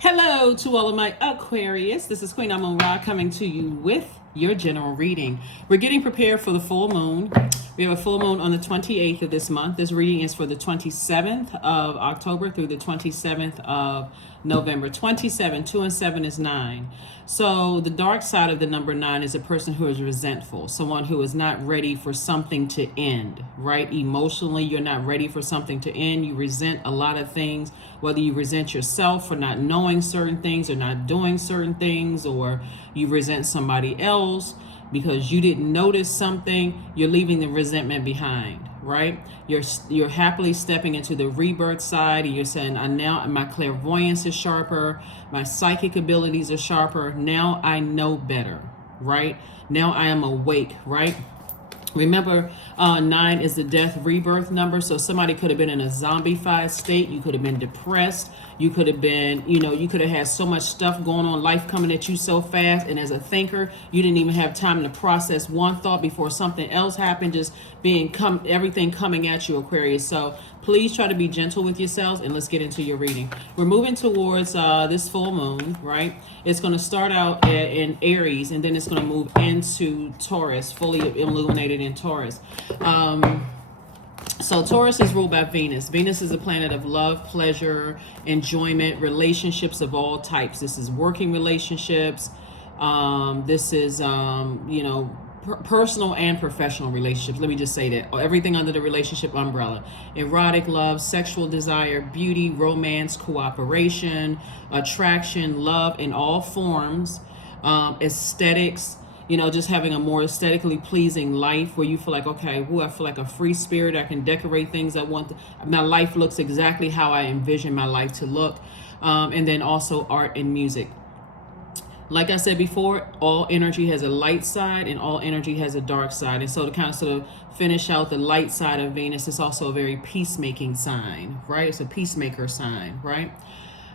Hello to all of my Aquarius. This is Queen Amun Ra coming to you with your general reading. We're getting prepared for the full moon. We have a full moon on the 28th of this month. This reading is for the 27th of October through the 27th of November. 27, 2 and 7 is 9. So the dark side of the number 9 is a person who is resentful, someone who is not ready for something to end, right? Emotionally, you're not ready for something to end. You resent a lot of things, whether you resent yourself for not knowing certain things or not doing certain things, or you resent somebody else because you didn't notice something. You're leaving the resentment behind, right? You're happily stepping into the rebirth side, and you're saying, now my clairvoyance is sharper, my psychic abilities are sharper. Now I know better, right? Now I am awake, right? Remember, 9 is the death rebirth number. So somebody could have been in a zombified state. You could have been depressed. You could have been, you could have had so much stuff going on, life coming at you so fast. And as a thinker, you didn't even have time to process one thought before something else happened, just everything coming at you, Aquarius. So please try to be gentle with yourselves, and let's get into your reading. We're moving towards this full moon, right? It's going to start out in Aries, and then it's going to move into Taurus, fully illuminated in Taurus. So Taurus is ruled by Venus. Venus is a planet of love, pleasure, enjoyment, relationships of all types. This is working relationships. This is, personal and professional relationships. Let me just say that. Everything under the relationship umbrella. Erotic love, sexual desire, beauty, romance, cooperation, attraction, love in all forms, aesthetics, just having a more aesthetically pleasing life where you feel like, okay, I feel like a free spirit. I can decorate things I want. My life looks exactly how I envision my life to look. And then also art and music. Like I said before, all energy has a light side and all energy has a dark side. And so to kind of sort of finish out the light side of Venus, it's also a very peacemaking sign, right? It's a peacemaker sign, right?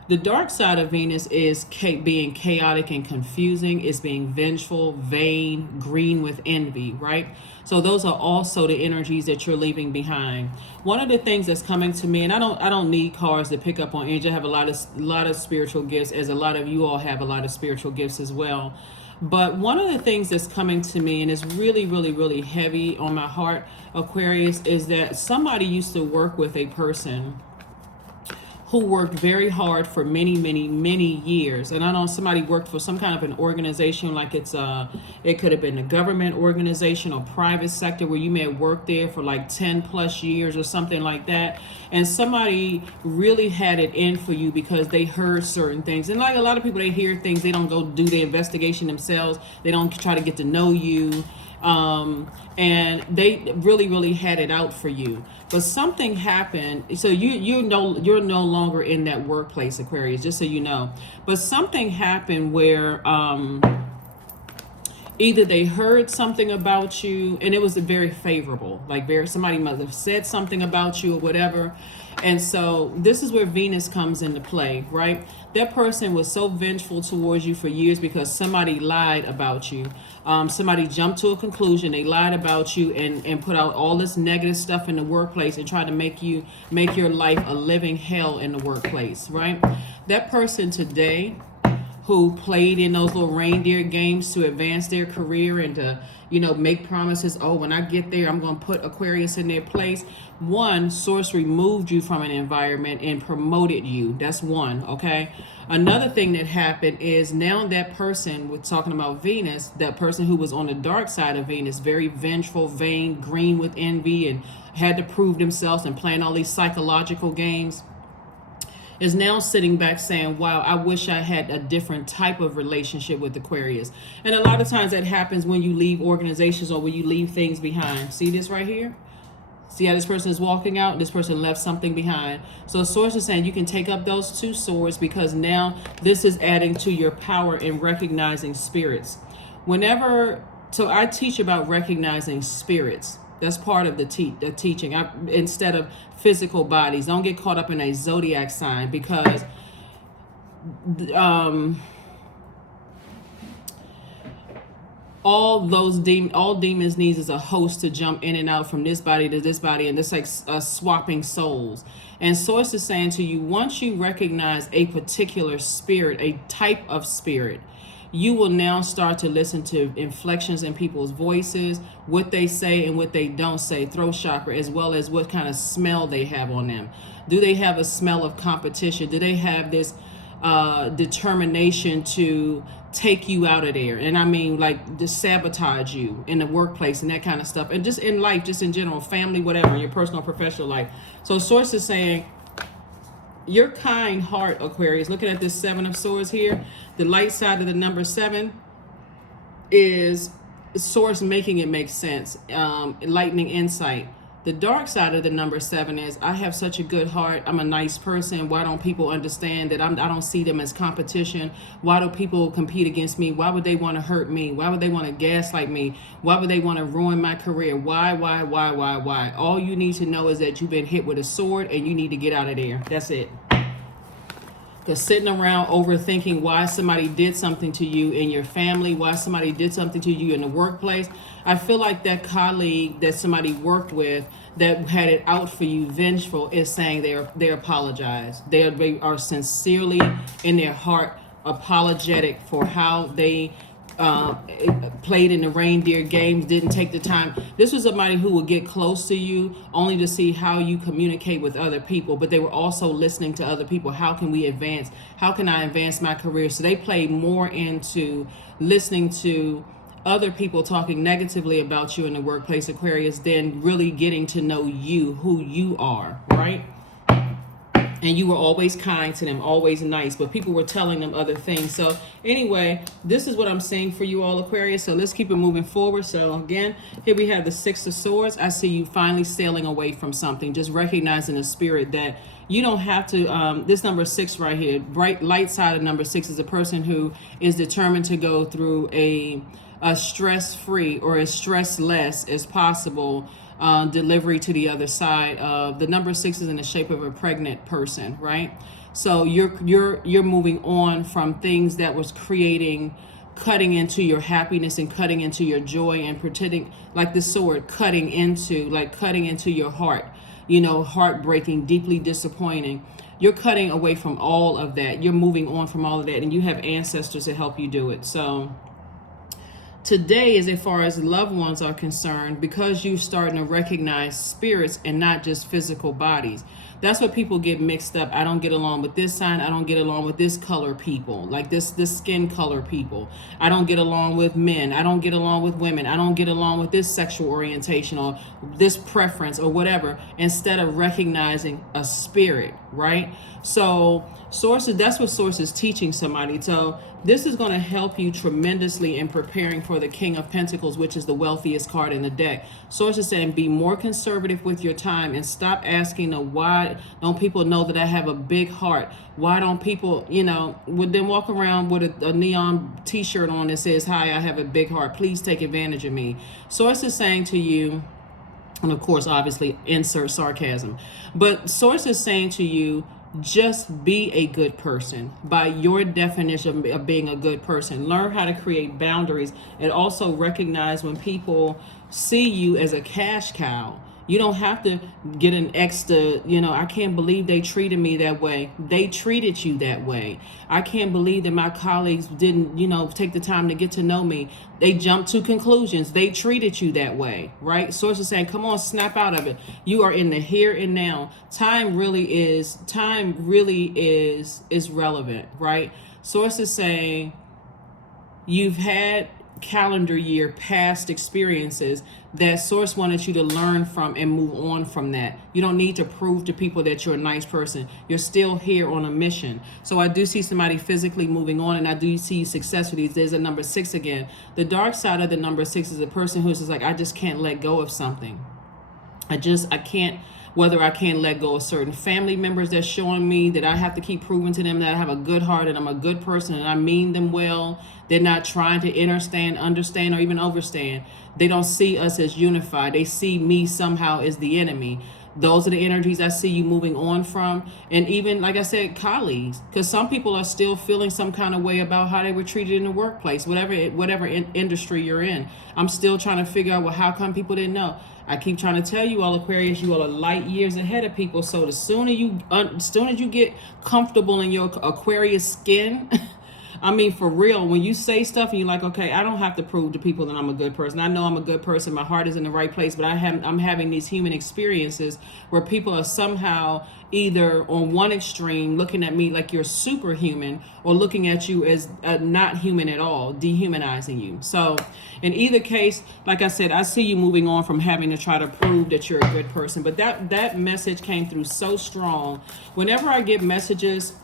The dark side of Venus is being chaotic and confusing. It's being vengeful, vain, green with envy, right? So those are also the energies that you're leaving behind. One of the things that's coming to me, and I don't need cards to pick up on energy. I have a lot of spiritual gifts, as a lot of you all have a lot of spiritual gifts as well. But one of the things that's coming to me, and it's really, really, really heavy on my heart, Aquarius, is that somebody used to work with a person who worked very hard for many, many, many years. And I know somebody worked for some kind of an organization, like it could have been a government organization or private sector, where you may have worked there for like 10 plus years or something like that. And somebody really had it in for you because they heard certain things. And like a lot of people, they hear things, they don't go do the investigation themselves. They don't try to get to know you. And they really, really had it out for you. But something happened. So you're no longer in that workplace, Aquarius, just so you know. But something happened where either they heard something about you and it was very favorable, like somebody must have said something about you or whatever. And so this is where Venus comes into play, right? That person was so vengeful towards you for years because somebody lied about you. Somebody jumped to a conclusion. They lied about you and put out all this negative stuff in the workplace and tried to make your life a living hell in the workplace, right? That person today who played in those little reindeer games to advance their career and to, make promises. Oh, when I get there, I'm going to put Aquarius in their place. One, source removed you from an environment and promoted you. That's one, okay? Another thing that happened is now that person, we're talking about Venus, that person who was on the dark side of Venus, very vengeful, vain, green with envy, and had to prove themselves and playing all these psychological games, is now sitting back saying, wow, I wish I had a different type of relationship with Aquarius. And a lot of times that happens when you leave organizations or when you leave things behind. See this right here? See how this person is walking out? This person left something behind. So source is saying you can take up those two swords because now this is adding to your power in recognizing spirits. So I teach about recognizing spirits. That's part of the teaching. Instead of physical bodies, don't get caught up in a zodiac sign because all demons needs is a host to jump in and out from this body to this body, and it's like swapping souls. And source is saying to you, once you recognize a particular spirit, a type of spirit, you will now start to listen to inflections in people's voices, what they say and what they don't say, throat chakra, as well as what kind of smell they have on them. Do they have a smell of competition? Do they have this determination to take you out of there? And I mean, like, to sabotage you in the workplace and that kind of stuff, and just in life, just in general, family, whatever, your personal, professional life. So source is saying, your kind heart, Aquarius, looking at this 7 of Swords here, the light side of the number 7 is source making it make sense, enlightening insight. The dark side of the number 7 is, I have such a good heart. I'm a nice person. Why don't people understand that I don't see them as competition? Why do people compete against me? Why would they want to hurt me? Why would they want to gaslight me? Why would they want to ruin my career? Why? All you need to know is that you've been hit with a sword and you need to get out of there. That's it. Because sitting around overthinking why somebody did something to you in your family, why somebody did something to you in the workplace, I feel like that colleague that somebody worked with that had it out for you, vengeful, is saying they apologize. They are sincerely in their heart apologetic for how they played in the reindeer games, didn't take the time. This was somebody who would get close to you only to see how you communicate with other people, but they were also listening to other people. How can we advance? How can I advance my career? So they played more into listening to other people talking negatively about you in the workplace, Aquarius, than really getting to know you, who you are, right? And you were always kind to them, always nice, but people were telling them other things. So anyway, this is what I'm saying for you all, Aquarius. So let's keep it moving forward. So again, here we have the 6 of Swords. I see you finally sailing away from something, just recognizing the spirit that you don't have to, this number 6 right here, bright light side of number 6 is a person who is determined to go through a stress-free or as stress-less as possible delivery to the other side of the number 6 is in the shape of a pregnant person, right? So you're moving on from things that was cutting into your happiness and cutting into your joy and pretending, like the sword, cutting into your heart, heartbreaking, deeply disappointing. You're cutting away from all of that. You're moving on from all of that, and you have ancestors to help you do it. So today, as far as loved ones are concerned, because you're starting to recognize spirits and not just physical bodies. That's what people get mixed up. I don't get along with this sign. I don't get along with this color people, like this skin color people. I don't get along with men. I don't get along with women. I don't get along with this sexual orientation or this preference or whatever, instead of recognizing a spirit, right? So that's what Source is teaching somebody. So this is going to help you tremendously in preparing for the King of Pentacles, which is the wealthiest card in the deck. Source is saying, be more conservative with your time and stop asking why don't people know that I have a big heart? Why don't people, would then walk around with a neon t-shirt on that says, hi, I have a big heart. Please take advantage of me. Source is saying to you, and of course, obviously, insert sarcasm, but Source is saying to you, just be a good person by your definition of being a good person. Learn how to create boundaries and also recognize when people see you as a cash cow. You don't have to get an extra, I can't believe they treated me that way. They treated you that way. I can't believe that my colleagues didn't, take the time to get to know me. They jumped to conclusions. They treated you that way, right? Source is saying, come on, snap out of it. You are in the here and now. Time really is relevant, right? Source is saying, you've had calendar year past experiences that Source wanted you to learn from and move on from that. You don't need to prove to people that you're a nice person. You're still here on a mission. So I do see somebody physically moving on, and I do see you successfully. There's a number 6 again. The dark side of the number 6 is a person who's just like, I just can't let go of something. I can't, whether I can't let go of certain family members that's showing me that I have to keep proving to them that I have a good heart and I'm a good person and I mean them well. They're not trying to understand, or even overstand. They don't see us as unified. They see me somehow as the enemy. Those are the energies I see you moving on from. And even, like I said, colleagues, because some people are still feeling some kind of way about how they were treated in the workplace, whatever industry you're in. I'm still trying to figure out, well, how come people didn't know? I keep trying to tell you all, Aquarius, you all are light years ahead of people. So the sooner you get comfortable in your Aquarius skin, I mean, for real, when you say stuff and you're like, okay, I don't have to prove to people that I'm a good person. I know I'm a good person. My heart is in the right place, but I'm having these human experiences where people are somehow either on one extreme looking at me like you're superhuman, or looking at you as not human at all, dehumanizing you. So in either case, like I said, I see you moving on from having to try to prove that you're a good person. But that message came through so strong. Whenever I get messages,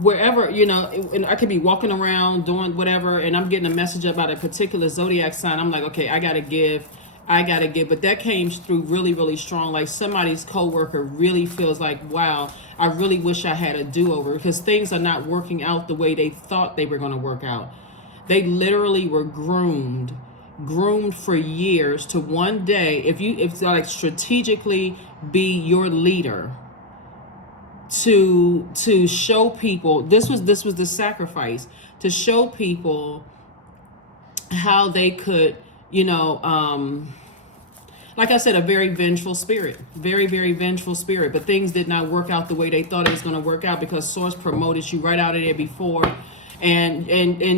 wherever, and I could be walking around doing whatever, and I'm getting a message about a particular zodiac sign, I'm like, okay, I gotta give. But that came through really, really strong. Like somebody's coworker really feels like, wow, I really wish I had a do-over, because things are not working out the way they thought they were going to work out. They literally were groomed for years to one day, if like strategically be your leader, to show people, this was the sacrifice, to show people how they could, like I said, a very vengeful spirit, very, very vengeful spirit, but things did not work out the way they thought it was going to work out, because Source promoted you right out of there before, and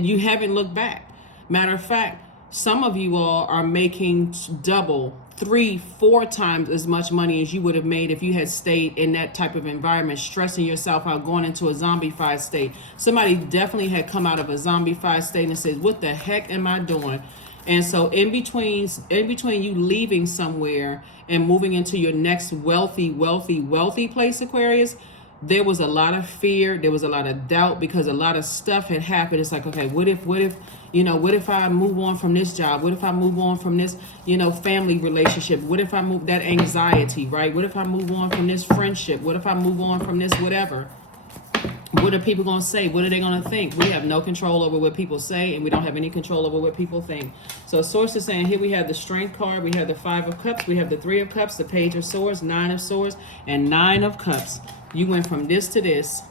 you haven't looked back. Matter of fact, some of you all are making double, 3-4 times as much money as you would have made if you had stayed in that type of environment, stressing yourself out, going into a zombified state. Somebody definitely had come out of a zombified state and said, what the heck am I doing? And so in between you leaving somewhere and moving into your next wealthy place, Aquarius, there was a lot of fear, there was a lot of doubt, because a lot of stuff had happened. It's like, okay, what if I move on from this job? What if I move on from this, family relationship? What if I move that anxiety, right? What if I move on from this friendship? What if I move on from this whatever? What are people going to say? What are they going to think? We have no control over what people say, and we don't have any control over what people think. So Source is saying, here we have the Strength card, we have the 5 of Cups, we have the 3 of Cups, the Page of Swords, 9 of Swords, and 9 of Cups. You went from this to this.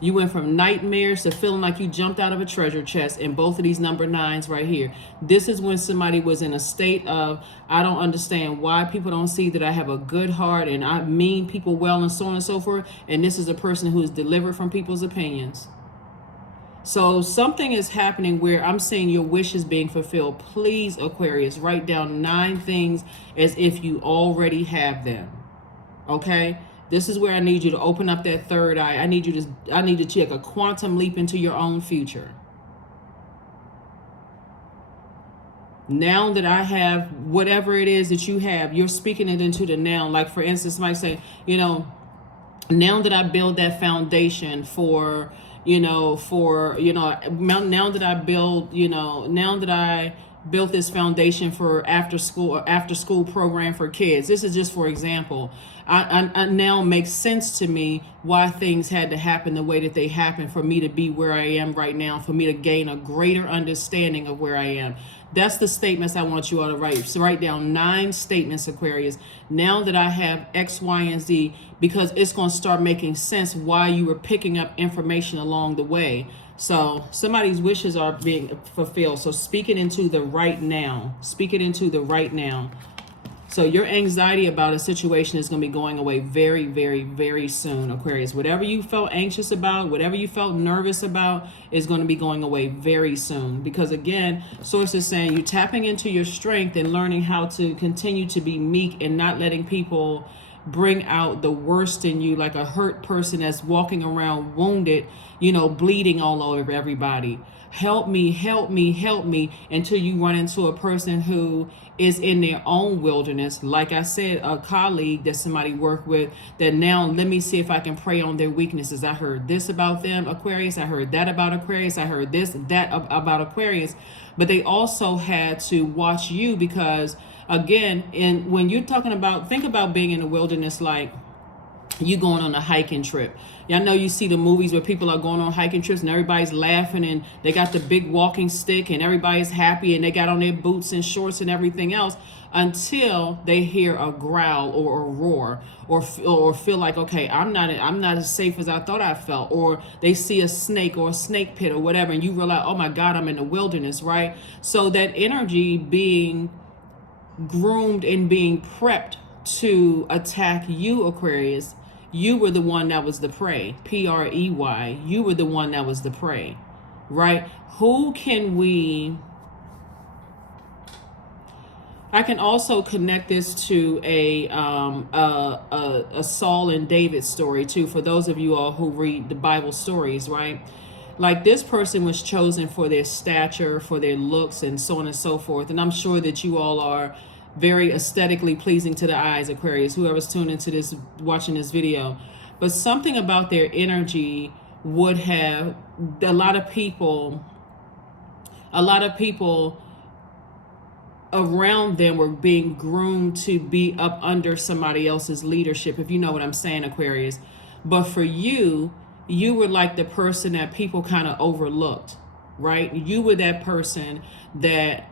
You went from nightmares to feeling like you jumped out of a treasure chest in both of these number 9s right here. This is when somebody was in a state of, I don't understand why people don't see that I have a good heart and I mean people well and so on and so forth. And this is a person who is delivered from people's opinions. So something is happening where I'm seeing your wishes being fulfilled. Please, Aquarius, write down 9 things as if you already have them. Okay? This is where I need you to open up that third eye. I need you to take a quantum leap into your own future. Now that I have whatever it is that you have, you're speaking it into the now. Like, for instance, somebody say, now that I build that foundation for, now that I built this foundation for after school program for kids. This is just for example. I now makes sense to me why things had to happen the way that they happened for me to be where I am right now, for me to gain a greater understanding of where I am. That's the statements I want you all to write. So write down 9 statements, Aquarius. Now that I have X, Y, and Z, because it's going to start making sense why you were picking up information along the way. So somebody's wishes are being fulfilled. So speak it into the right now. Speak it into the right now. So your anxiety about a situation is going to be going away very, very, very soon, Aquarius. Whatever you felt anxious about, whatever you felt nervous about is going to be going away very soon. Because again, Source is saying you're tapping into your strength and learning how to continue to be meek and not letting people bring out the worst in you, like a hurt person that's walking around wounded, bleeding all over everybody. Help me, help me, help me, until you run into a person who is in their own wilderness. Like I said, a colleague that somebody worked with, that now let me see if I can prey on their weaknesses. I heard this about them, Aquarius. I heard that about Aquarius. I heard that about Aquarius. But they also had to watch you because, again, when you're talking about, think about being in the wilderness like you going on a hiking trip. Y'all know you see the movies where people are going on hiking trips and everybody's laughing and they got the big walking stick and everybody's happy and they got on their boots and shorts and everything else until they hear a growl or a roar or feel like, okay, I'm not as safe as I thought I felt, or they see a snake or a snake pit or whatever and you realize, oh my God, I'm in the wilderness, right? So that energy being groomed and being prepped to attack you, Aquarius, you were the one that was the prey. Prey. You were the one that was the prey, right? Who can we... I can also connect this to a Saul and David story too, for those of you all who read the Bible stories, right? Like, this person was chosen for their stature, for their looks, and so on and so forth. And I'm sure that you all are very aesthetically pleasing to the eyes, Aquarius, whoever's tuned into this, watching this video. But something about their energy would have a lot of people around them were being groomed to be up under somebody else's leadership, if you know what I'm saying, Aquarius. But for you, you were like the person that people kind of overlooked, right? You were that person that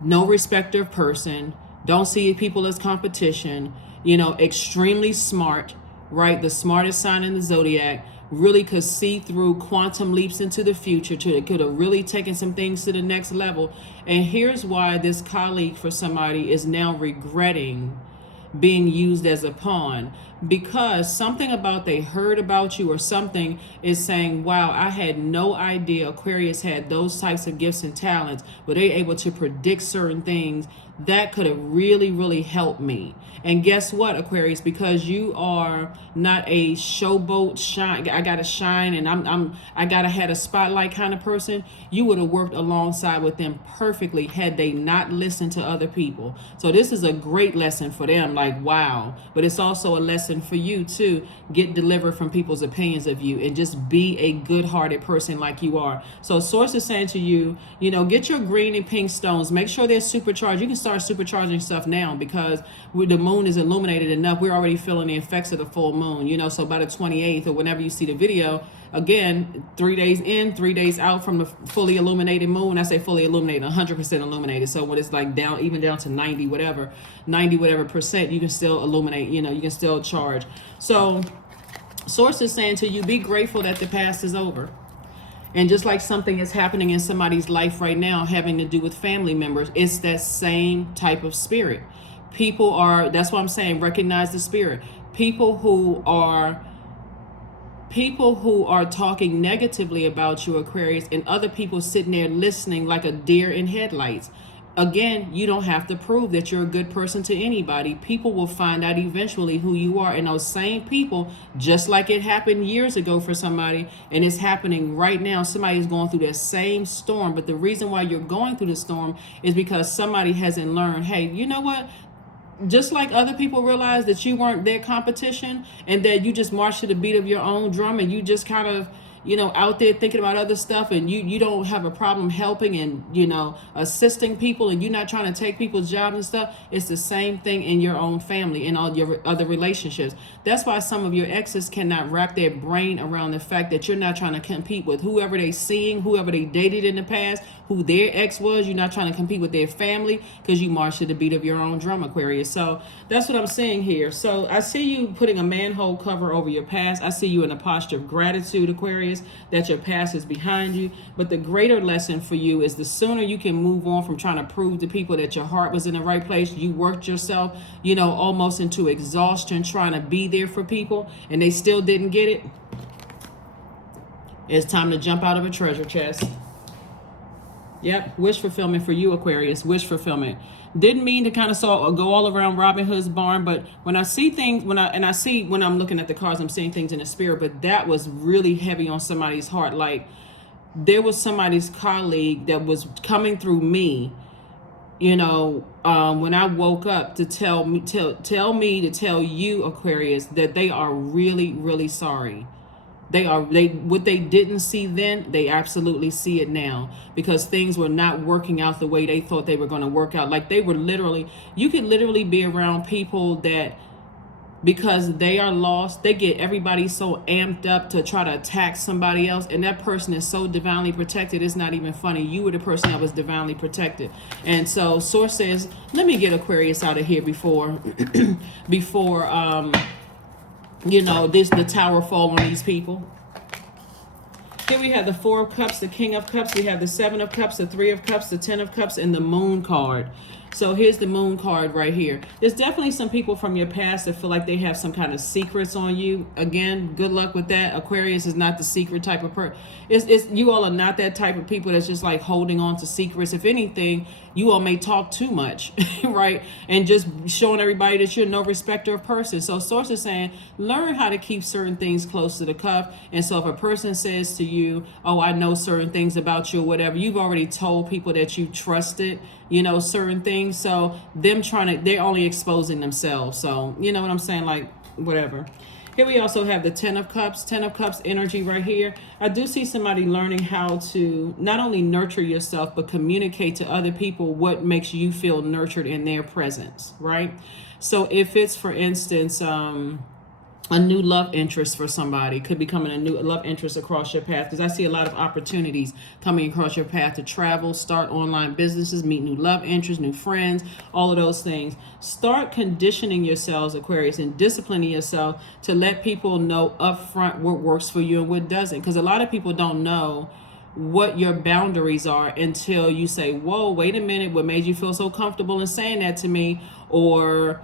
no respecter of person, don't see people as competition, extremely smart, right? The smartest sign in the Zodiac, really could see through quantum leaps into the future, could have really taken some things to the next level. And here's why this colleague for somebody is now regretting being used as a pawn, because something about they heard about you or something is saying, wow, I had no idea Aquarius had those types of gifts and talents, but they're able to predict certain things that could have really, really helped me. And guess what, Aquarius? Because you are not a showboat, shine, I gotta shine and I gotta have a spotlight kind of person, you would have worked alongside with them perfectly had they not listened to other people. So this is a great lesson for them, like, wow. But it's also a lesson for you to get delivered from people's opinions of you and just be a good-hearted person like you are. So Source is saying to you, get your green and pink stones, make sure they're supercharged. You can start supercharging stuff now, because the moon is illuminated enough. We're already feeling the effects of the full moon, so by the 28th or whenever you see the video, again, 3 days in, 3 days out from the fully illuminated moon. I say fully illuminated, 100% illuminated. So when it's like down, even down to 90 whatever percent, you can still illuminate, you can still charge. So Source is saying to you, be grateful that the past is over. And just like something is happening in somebody's life right now having to do with family members, it's that same type of spirit. People are, that's why I'm saying, recognize the spirit. People who are talking negatively about you, Aquarius, and other people sitting there listening like a deer in headlights. Again, you don't have to prove that you're a good person to anybody. People will find out eventually who you are. And those same people, just like it happened years ago for somebody, and it's happening right now, somebody's going through that same storm. But the reason why you're going through the storm is because somebody hasn't learned, hey, you know what? Just like other people realized that you weren't their competition and that you just marched to the beat of your own drum and you just kind of, out there thinking about other stuff, and you don't have a problem helping and, assisting people, and you're not trying to take people's jobs and stuff. It's the same thing in your own family and all your other relationships. That's why some of your exes cannot wrap their brain around the fact that you're not trying to compete with whoever they seeing, whoever they dated in the past, who their ex was. You're not trying to compete with their family because you march to the beat of your own drum, Aquarius. So that's what I'm saying here. So I see you putting a manhole cover over your past. I see you in a posture of gratitude, Aquarius, that your past is behind you. But the greater lesson for you is the sooner you can move on from trying to prove to people that your heart was in the right place, you worked yourself, almost into exhaustion trying to be there for people and they still didn't get it. It's time to jump out of a treasure chest. Yep, wish fulfillment for you, Aquarius. Wish fulfillment. Didn't mean to kind of go all around Robin Hood's barn, but when I see things, when I'm looking at the cards, I'm seeing things in the spirit, but that was really heavy on somebody's heart. Like, there was somebody's colleague that was coming through me, when I woke up to tell me to tell you, Aquarius, that they are really, really sorry. What they didn't see then, they absolutely see it now, because things were not working out the way they thought they were going to work out. Like, they were literally, you could literally be around people that because they are lost. They get everybody so amped up to try to attack somebody else, and that person is so divinely protected, it's not even funny. You were the person that was divinely protected. And so source says, let me get Aquarius out of here before before the tower fall on these people. Here we have the Four of Cups, the King of Cups. We have the Seven of Cups, the Three of Cups, the Ten of Cups, and the Moon card. So here's the Moon card right here. There's definitely some people from your past that feel like they have some kind of secrets on you. Again, good luck with that. Aquarius is not the secret type of person. You all are not that type of people that's just like holding on to secrets. If anything, you all may talk too much, right? And just showing everybody that you're no respecter of person. So source is saying, learn how to keep certain things close to the cuff. And so if a person says to you, oh, I know certain things about you or whatever, you've already told people that you trusted, certain things. So they're only exposing themselves. So you know what I'm saying? Like, whatever. Here we also have the Ten of Cups energy right here. I do see somebody learning how to not only nurture yourself, but communicate to other people what makes you feel nurtured in their presence, right? So if it's, for instance, a new love interest for somebody, could be coming a new love interest across your path, because I see a lot of opportunities coming across your path to travel, start online businesses, meet new love interests, new friends, all of those things. Start conditioning yourselves, Aquarius, and disciplining yourself to let people know upfront what works for you and what doesn't, because a lot of people don't know what your boundaries are until you say, whoa, wait a minute, what made you feel so comfortable in saying that to me? Or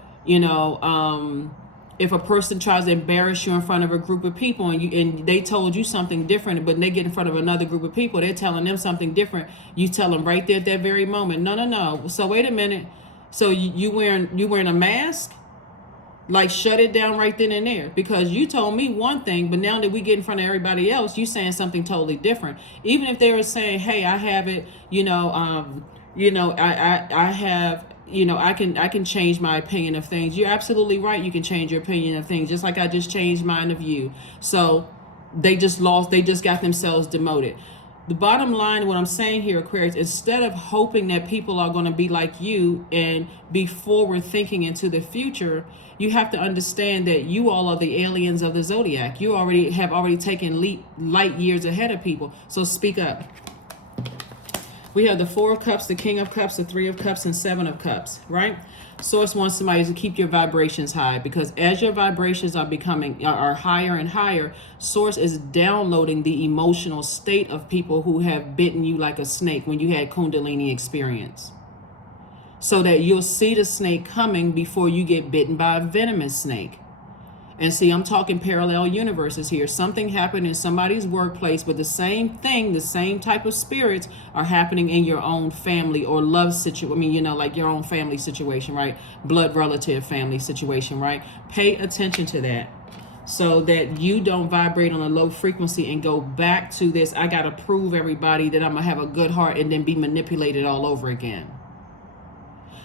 if a person tries to embarrass you in front of a group of people and they told you something different, but they get in front of another group of people, they're telling them something different, you tell them right there at that very moment, no. So wait a minute. So you wearing a mask? Like, shut it down right then and there, because you told me one thing, but now that we get in front of everybody else, you saying something totally different. Even if they were saying, hey, I have it, I have, I can change my opinion of things. You're absolutely right. You can change your opinion of things, just like I just changed mine of you. So they just got themselves demoted. The bottom line, what I'm saying here, Aquarius, instead of hoping that people are going to be like you and be forward thinking into the future, you have to understand that you all are the aliens of the Zodiac. You have already taken light years ahead of people. So speak up. We have the Four of Cups, the King of Cups, the Three of Cups, and Seven of Cups, right? Source wants somebody to keep your vibrations high, because as your vibrations are higher and higher, Source is downloading the emotional state of people who have bitten you like a snake when you had Kundalini experience, so that you'll see the snake coming before you get bitten by a venomous snake. And see, I'm talking parallel universes here. Something happened in somebody's workplace, but the same thing, the same type of spirits are happening in your own family or love situation. Like your own family situation, right? Blood relative family situation, right? Pay attention to that, so that you don't vibrate on a low frequency and go back to this, I got to prove everybody that I'm going to have a good heart, and then be manipulated all over again.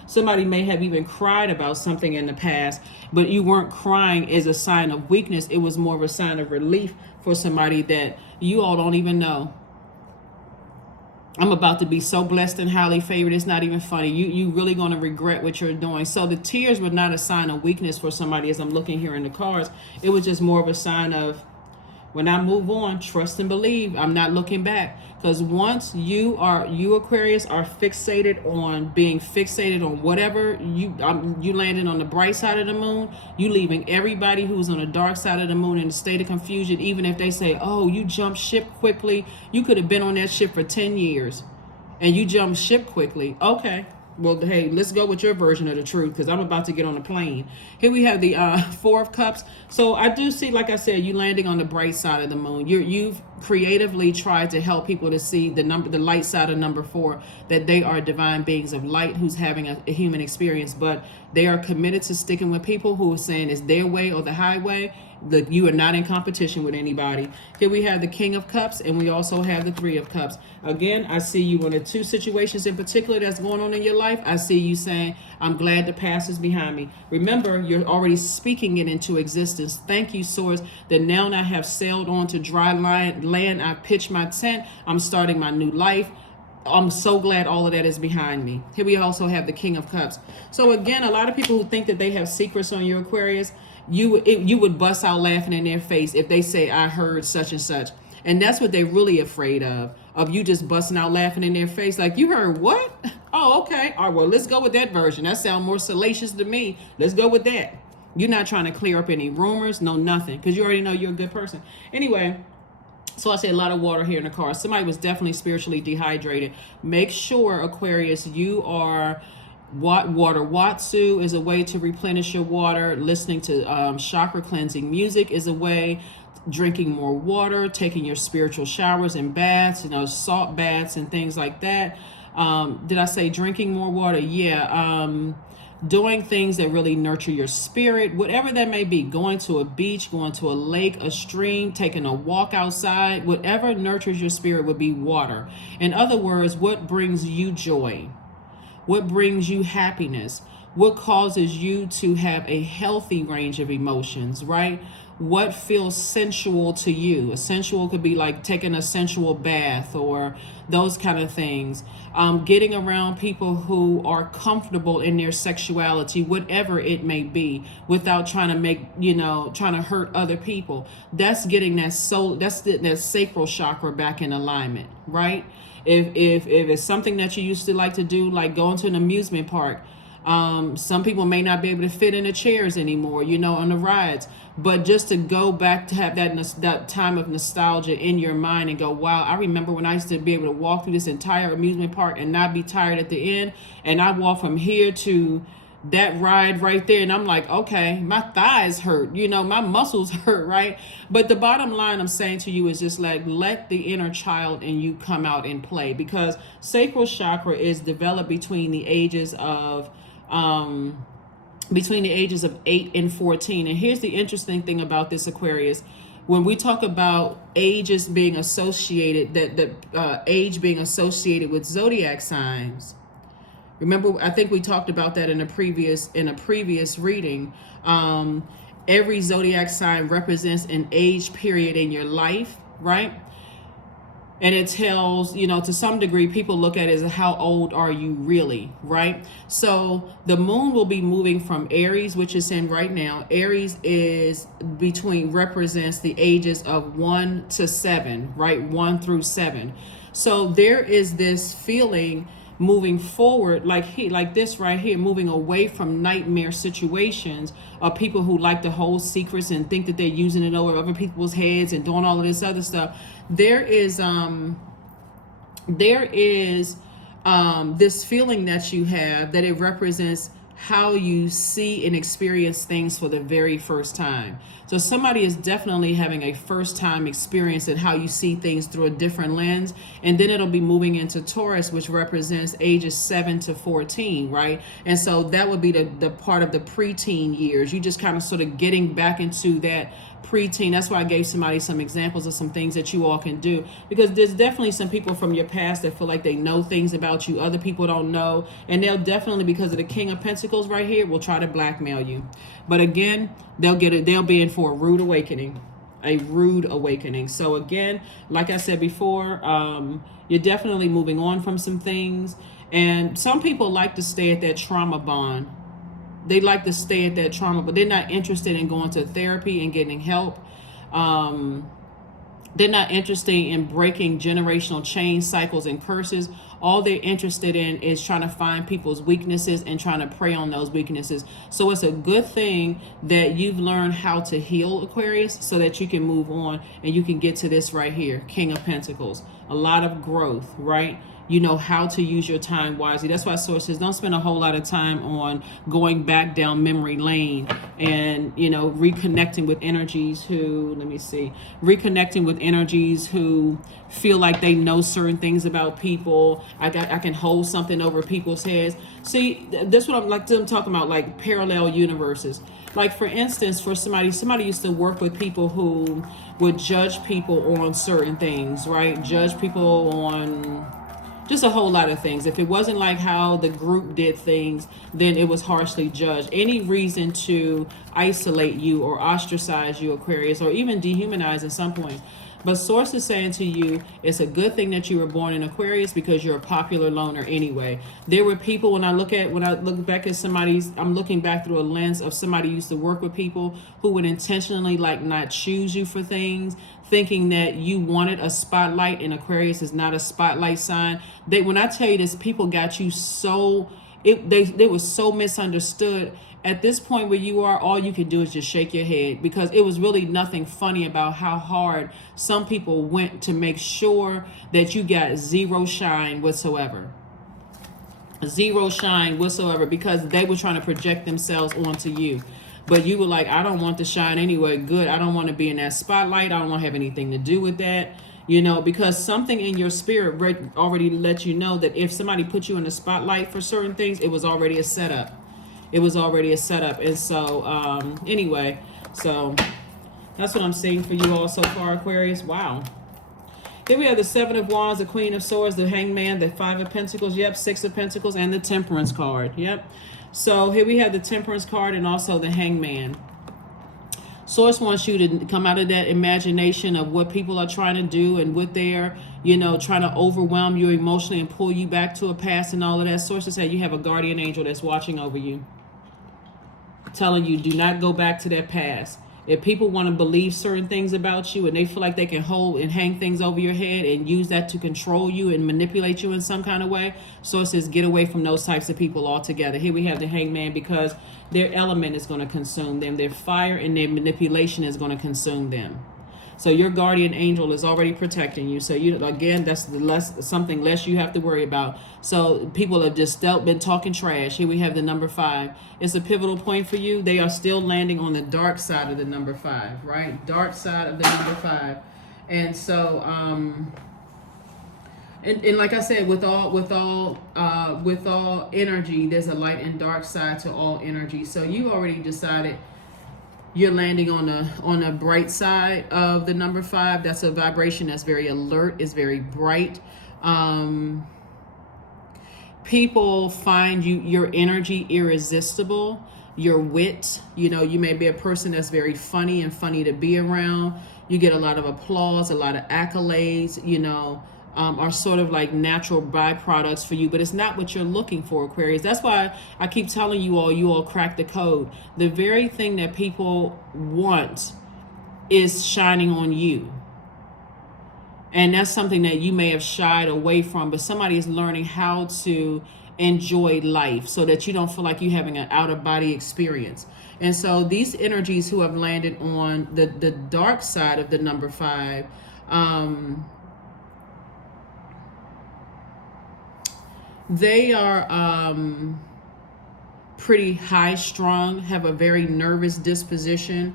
Somebody may have even cried about something in the past, but you weren't crying as a sign of weakness. It was more of a sign of relief for somebody that you all don't even know. I'm about to be so blessed and highly favored, it's not even funny. You really going to regret what you're doing. So the tears were not a sign of weakness for somebody, as I'm looking here in the cards. It was just more of a sign of, when I move on, trust and believe, I'm not looking back. Because once you Aquarius are fixated on being fixated on whatever, you landed on the bright side of the moon, you leaving everybody who's on the dark side of the moon in a state of confusion. Even if they say, oh, you jumped ship quickly, you could have been on that ship for 10 years and you jumped ship quickly. Okay. Well, hey, let's go with your version of the truth, because I'm about to get on a plane. Here we have the Four of Cups. So I do see, like I said, you landing on the bright side of the moon. You've creatively tried to help people to see the light side of number 4, that they are divine beings of light who's having a human experience, but they are committed to sticking with people who are saying it's their way or the highway. You are not in competition with anybody. Here we have the King of Cups, and we also have the Three of Cups. Again, I see you in the two situations in particular that's going on in your life. I see you saying, I'm glad the past is behind me. Remember, you're already speaking it into existence. Thank you, Source, that now I have sailed on to dry land. I pitched my tent. I'm starting my new life. I'm so glad all of that is behind me. Here we also have the King of Cups. So again, a lot of people who think that they have secrets on your Aquarius, you would bust out laughing in their face if they say, I heard such and such. And that's what they're really afraid of you just busting out laughing in their face. Like, you heard what? Oh, okay. All right, well, let's go with that version. That sounds more salacious to me. Let's go with that. You're not trying to clear up any rumors, no nothing, because you already know you're a good person. Anyway, so I say a lot of water here in the car. Somebody was definitely spiritually dehydrated. Make sure, Aquarius, you are water. Watsu is a way to replenish your water. Listening to chakra cleansing music is a way. Drinking more water, taking your spiritual showers and baths, salt baths and things like that. Did I say drinking more water? Yeah. Doing things that really nurture your spirit, whatever that may be. Going to a beach, going to a lake, a stream, taking a walk outside, whatever nurtures your spirit would be water. In other words, what brings you joy? What brings you happiness? What causes you to have a healthy range of emotions, right? What feels sensual to you? A sensual could be like taking a sensual bath or those kind of things. Getting around people who are comfortable in their sexuality, whatever it may be, without trying to trying to hurt other people. That's getting that soul, that sacral chakra back in alignment, right? If it's something that you used to like to do, like going to an amusement park, some people may not be able to fit in the chairs anymore, on the rides, but just to go back to have that time of nostalgia in your mind and go, wow, I remember when I used to be able to walk through this entire amusement park and not be tired at the end. And I walk from here to that ride right there, and I'm like, okay, my thighs hurt, my muscles hurt, right? But the bottom line I'm saying to you is just like, let the inner child in you come out and play, because sacral chakra is developed between the ages of 8 and 14. And here's the interesting thing about this, Aquarius. When we talk about ages being associated, that age being associated with zodiac signs, remember, I think we talked about that in a previous reading. Every zodiac sign represents an age period in your life, right? And it tells, to some degree, people look at it as how old are you really, right? So the moon will be moving from Aries, which is in right now. Aries represents the ages of 1 to 7, right? 1 through 7. So there is this feeling moving forward, like this right here, moving away from nightmare situations of people who like to hold secrets and think that they're using it over other people's heads and doing all of this other stuff. There is this feeling that you have, that it represents how you see and experience things for the very first time. So somebody is definitely having a first time experience at how you see things through a different lens. And then it'll be moving into Taurus, which represents ages 7 to 14, right? And so that would be the part of the preteen years. You just kind of sort of getting back into that preteen. That's why I gave somebody some examples of some things that you all can do, because there's definitely some people from your past that feel like they know things about you other people don't know, and they'll definitely, because of the King of Pentacles right here, will try to blackmail you. But again, they'll be in for a rude awakening. So again, like I said before, you're definitely moving on from some things. And some people like to stay at that trauma bond. They like to stay at that trauma, but they're not interested in going to therapy and getting help. They're not interested in breaking generational chain cycles and curses. All they're interested in is trying to find people's weaknesses and trying to prey on those weaknesses. So it's a good thing that you've learned how to heal, Aquarius, so that you can move on and you can get to this right here, King of Pentacles. A lot of growth, right? You know how to use your time wisely. That's why Source says don't spend a whole lot of time on going back down memory lane and, reconnecting with energies who, reconnecting with energies who feel like they know certain things about people. I can hold something over people's heads. See, that's what I'm talking about, like parallel universes. Like, for instance, for somebody used to work with people who would judge people on certain things, right? Judge people on just a whole lot of things. If it wasn't like how the group did things, then it was harshly judged. Any reason to isolate you or ostracize you, Aquarius, or even dehumanize at some point. But source is saying to you, it's a good thing that you were born in Aquarius because you're a popular loner anyway. There were people, when I look back at somebody's, I'm looking back through a lens of somebody who used to work with people who would intentionally like not choose you for things, thinking that you wanted a spotlight, and Aquarius is not a spotlight sign. When I tell you this, people got you so, they were so misunderstood. At this point where you are, all you can do is just shake your head, because it was really nothing funny about how hard some people went to make sure that you got zero shine whatsoever. Zero shine whatsoever, because they were trying to project themselves onto you. But you were like, I don't want to shine anyway. Good. I don't want to be in that spotlight. I don't want to have anything to do with that. You know, because something in your spirit already let you know that if somebody put you in the spotlight for certain things, it was already a setup. It was already a setup. And so, anyway, so that's what I'm seeing for you all so far, Aquarius. Wow. Here we have the Seven of Wands, the Queen of Swords, the Hangman, the Five of Pentacles, yep, Six of Pentacles, and the Temperance card, yep. So here we have the Temperance card and also the Hangman. Source wants you to come out of that imagination of what people are trying to do and what they're, you know, trying to overwhelm you emotionally and pull you back to a past and all of that. Source has said you have a guardian angel that's watching over you, telling you do not go back to that past. If people want to believe certain things about you and they feel like they can hold and hang things over your head and use that to control you and manipulate you in some kind of way, Source says get away from those types of people altogether. Here we have the Hangman, because their element is going to consume them. Their fire and their manipulation is going to consume them. So your guardian angel is already protecting you. So you, again, that's something less you have to worry about. So people have just been talking trash. Here we have the number 5. It's a pivotal point for you. They are still landing on the dark side of the number 5, right? Dark side of the number 5. And so, and like I said, with all energy, there's a light and dark side to all energy. So you already decided you're landing on a bright side of the number 5. That's a vibration that's very alert, is very bright. People find your energy irresistible, your wit. You know, you may be a person that's very funny and funny to be around. You get a lot of applause, a lot of accolades, you know, are sort of like natural byproducts for you, but it's not what you're looking for, Aquarius. That's why I keep telling you all crack the code. The very thing that people want is shining on you. And that's something that you may have shied away from, but somebody is learning how to enjoy life so that you don't feel like you're having an out-of-body experience. And so these energies who have landed on the dark side of the number 5, they are pretty high-strung, have a very nervous disposition.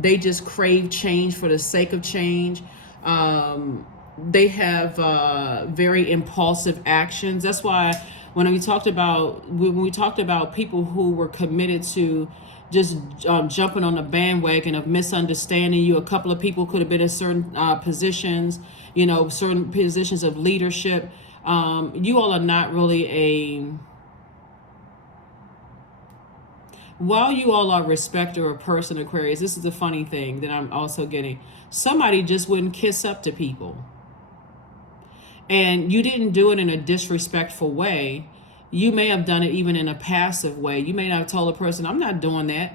They just crave change for the sake of change. They have very impulsive actions. That's why when we talked about people who were committed to just jumping on the bandwagon of misunderstanding you, a couple of people could have been in certain positions, you know, certain positions of leadership. You all are not really while you all are a respecter of person, Aquarius, this is the funny thing that I'm also getting. Somebody just wouldn't kiss up to people. And you didn't do it in a disrespectful way. You may have done it even in a passive way. You may not have told a person, I'm not doing that.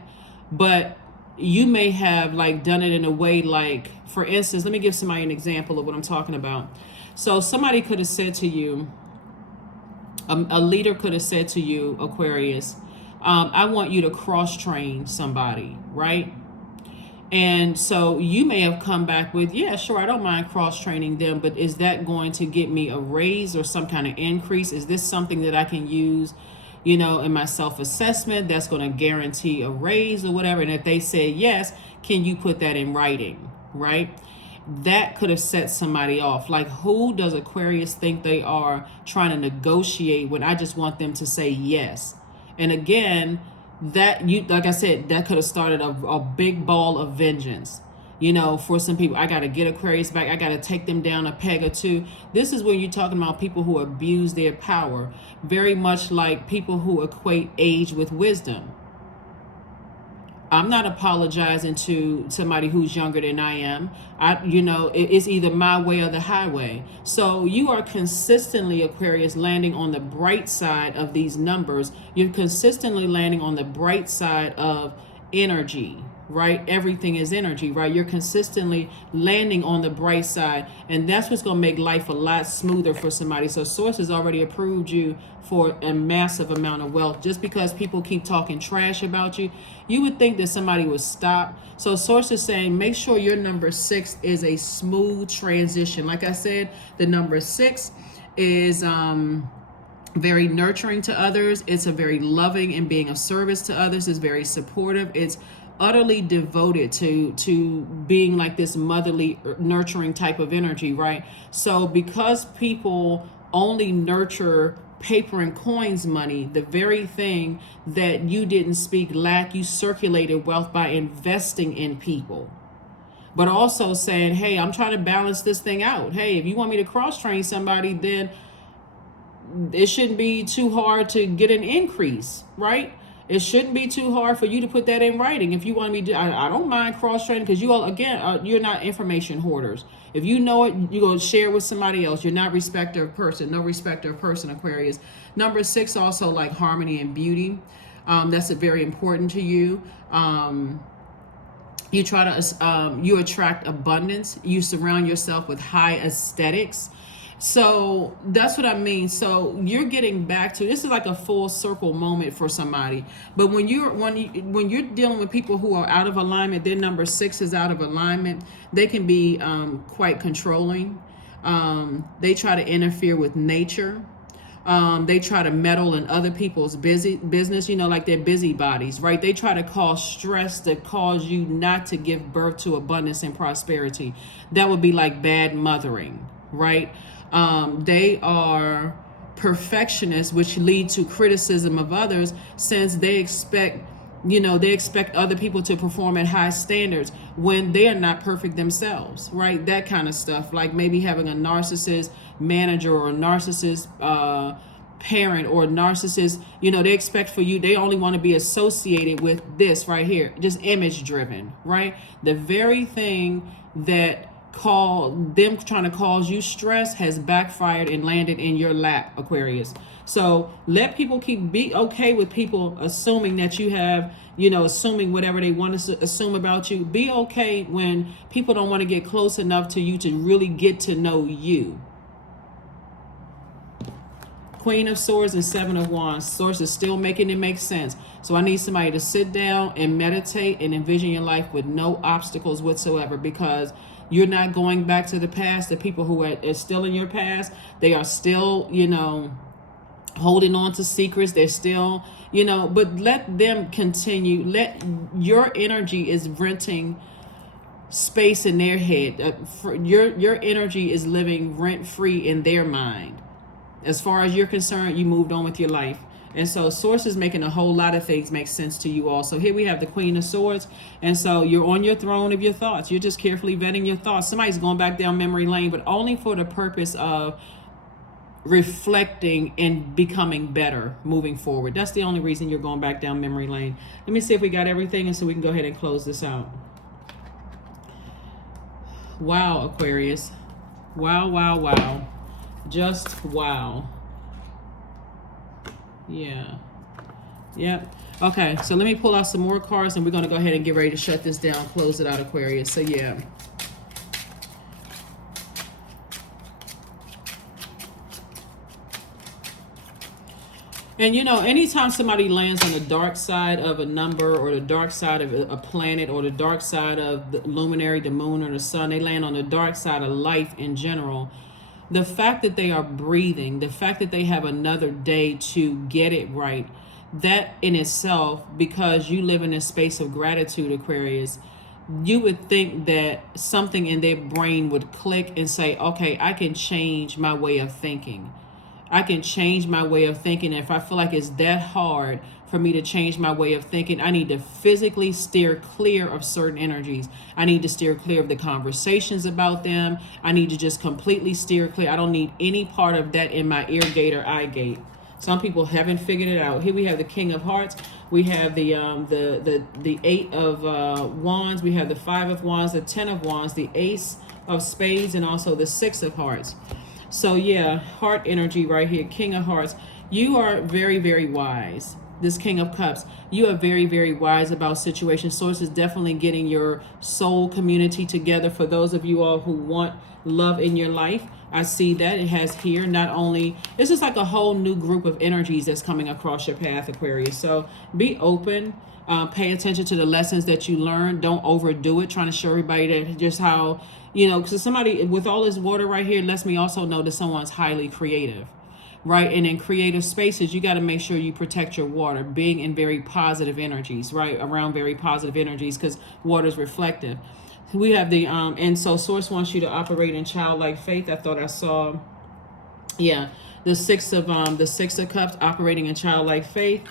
But you may have like done it in a way like, for instance, let me give somebody an example of what I'm talking about. So somebody could have said to you, a leader could have said to you, Aquarius, I want you to cross-train somebody, right? And so you may have come back with, yeah, sure, I don't mind cross-training them, but is that going to get me a raise or some kind of increase? Is this something that I can use, you know, in my self-assessment that's going to guarantee a raise or whatever? And if they say yes, can you put that in writing, right? That could have set somebody off. Like, who does Aquarius think they are trying to negotiate when I just want them to say yes? And again, that you, like I said, that could have started a big ball of vengeance. You know, for some people, I got to get Aquarius back. I got to take them down a peg or two. This is when you're talking about people who abuse their power, very much like people who equate age with wisdom. I'm not apologizing to somebody who's younger than I am. It's either my way or the highway. So you are consistently, Aquarius, landing on the bright side of these numbers. You're consistently landing on the bright side of energy, right? Everything is energy, right? You're consistently landing on the bright side, and that's what's going to make life a lot smoother for somebody. So source has already approved you for a massive amount of wealth. Just because people keep talking trash about you, you would think that somebody would stop. So source is saying, make sure your number 6 is a smooth transition. Like I said, the number 6 is very nurturing to others. It's a very loving and being of service to others. It's very supportive. It's utterly devoted to being like this motherly, nurturing type of energy, right? So because people only nurture paper and coins money, the very thing that you didn't speak lack, you circulated wealth by investing in people. But also saying, hey, I'm trying to balance this thing out. Hey, if you want me to cross train somebody, then it shouldn't be too hard to get an increase, right? It shouldn't be too hard for you to put that in writing. If you want me to, I don't mind cross-training, because you all, again, you're not information hoarders. If you know it, you go share it with somebody else. You're not respecter of person, no respecter of person, Aquarius. Number 6 also like harmony and beauty. That's very important to you. You try to, you attract abundance. You surround yourself with high aesthetics. So that's what I mean. So you're getting back to, this is like a full circle moment for somebody. But when you're dealing with people who are out of alignment, their number 6 is out of alignment. They can be quite controlling. They try to interfere with nature. They try to meddle in other people's business, like they're busybodies, right? They try to cause stress that cause you not to give birth to abundance and prosperity. That would be like bad mothering, right? They are perfectionists, which lead to criticism of others, since they expect other people to perform at high standards when they are not perfect themselves, right? That kind of stuff, like maybe having a narcissist manager or a narcissist parent or a narcissist, they expect for you, they only want to be associated with this right here, just image driven, right? The very thing that them trying to cause you stress has backfired and landed in your lap, Aquarius. So let people be okay with people assuming that you have, assuming whatever they want to assume about you. Be okay when people don't want to get close enough to you to really get to know you. Queen of Swords and 7 of Wands. Source is still making it make sense. So I need somebody to sit down and meditate and envision your life with no obstacles whatsoever, because you're not going back to the past. The people who are still in your past, they are still, holding on to secrets. They're still, but let them continue. Let your energy is renting space in their head. Your energy is living rent free in their mind. As far as you're concerned, you moved on with your life. And so Source is making a whole lot of things make sense to you all. So here we have the Queen of Swords. And so you're on your throne of your thoughts. You're just carefully vetting your thoughts. Somebody's going back down memory lane, but only for the purpose of reflecting and becoming better moving forward. That's the only reason you're going back down memory lane. Let me see if we got everything, and so we can go ahead and close this out. Wow, Aquarius. Wow, wow, wow. Just wow. Yeah. Yep. Okay, so let me pull out some more cards, and we're going to go ahead and get ready to shut this down, close it out, Aquarius. So yeah. And anytime somebody lands on the dark side of a number, or the dark side of a planet, or the dark side of the luminary, the moon, or the sun, they land on the dark side of life in general. The fact that they are breathing, the fact that they have another day to get it right, that in itself, because you live in a space of gratitude, Aquarius, you would think that something in their brain would click and say, okay, I can change my way of thinking. I can change my way of thinking. And if I feel like it's that hard for me to change my way of thinking, I need to physically steer clear of certain energies. I need to steer clear of the conversations about them. I need to just completely steer clear. I don't need any part of that in my ear gate or eye gate. Some people haven't figured it out. Here we have the King of Hearts. We have the Eight of Wands. We have the Five of Wands, the Ten of Wands, the Ace of Spades, and also the Six of Hearts. So yeah, heart energy right here, King of Hearts. You are very, very wise. This King of Cups, you are very, very wise about situations. Source is definitely getting your soul community together. For those of you all who want love in your life, I see that it has here not only, this is like a whole new group of energies that's coming across your path, Aquarius. So be open, pay attention to the lessons that you learn. Don't overdo it, trying to show everybody that just how, you know, because somebody with all this water right here lets me also know that someone's highly creative. Right, and in creative spaces, you got to make sure you protect your water, being in very positive energies, right, around very positive energies, because water is reflective. We have the and so Source wants you to operate in childlike faith. I thought I saw, yeah, the Six of Cups, operating in childlike faith.